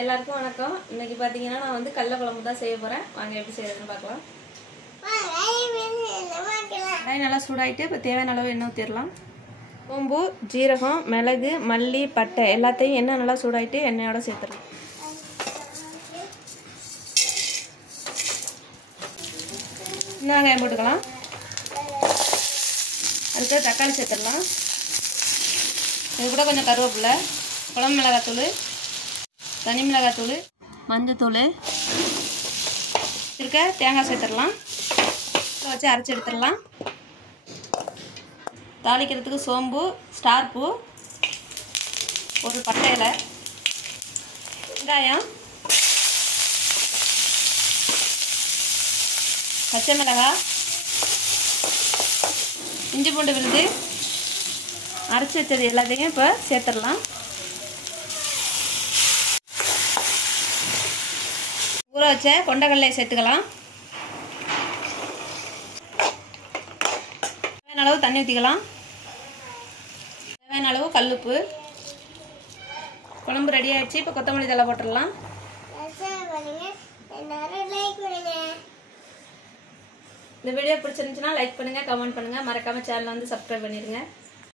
எல்லாருக்கும் வணக்கம். இன்னைக்கு பாத்தீங்கன்னா நான் வந்து கடலை குழம்பு தான் செய்ய போறேன். வாங்க எப்படி செய்யறதுன்னு பார்க்கலாம். கடாய் நல்லா சூடாயிட்டு இப்போ தேவையான அளவு எண்ணெய் ஊற்றிடலாம். சோம்பு, ஜீரகம், மிளகு, மல்லி, பட்டை எல்லாத்தையும் எண்ணெய் நல்லா சூடாயிட்டு எண்ணெயோட சேர்த்துடலாம். இன்னும் வெங்காயம் போட்டுக்கலாம். அடுத்து தக்காளி சேர்த்துடலாம். இது கூட கொஞ்சம் கருவேப்பிலை, குழம்பு மிளகாத்தூள், தனி மிளகாத்தூள், மஞ்சத்தூள் இருக்க தேங்காய் சேர்த்துடலாம். வச்சு அரைச்சி எடுத்துடலாம். தாளிக்கிறதுக்கு சோம்பு, ஸ்டார் பூ, ஒரு பட்டை இலை, வெங்காயம், பச்சை மிளகாய், இஞ்சி பூண்டு விழுது, அரைச்சி வச்சது எல்லாத்தையும் இப்போ சேர்த்துடலாம். ஊற வச்ச கொண்டக்கடலையை சேர்த்துக்கலாம். தேவையான அளவு தண்ணி ஊற்றிக்கலாம். தேவையான அளவு கல்லுப்பு. குழம்பு ரெடி ஆகிடுச்சு. இப்போ கொத்தமல்லி தழை போட்டுடலாம். இந்த வீடியோ பிடிச்சிருந்துச்சுன்னா லைக் பண்ணுங்கள், கமெண்ட் பண்ணுங்கள், மறக்காமல் சேனலை வந்து சப்ஸ்கிரைப் பண்ணிடுங்க.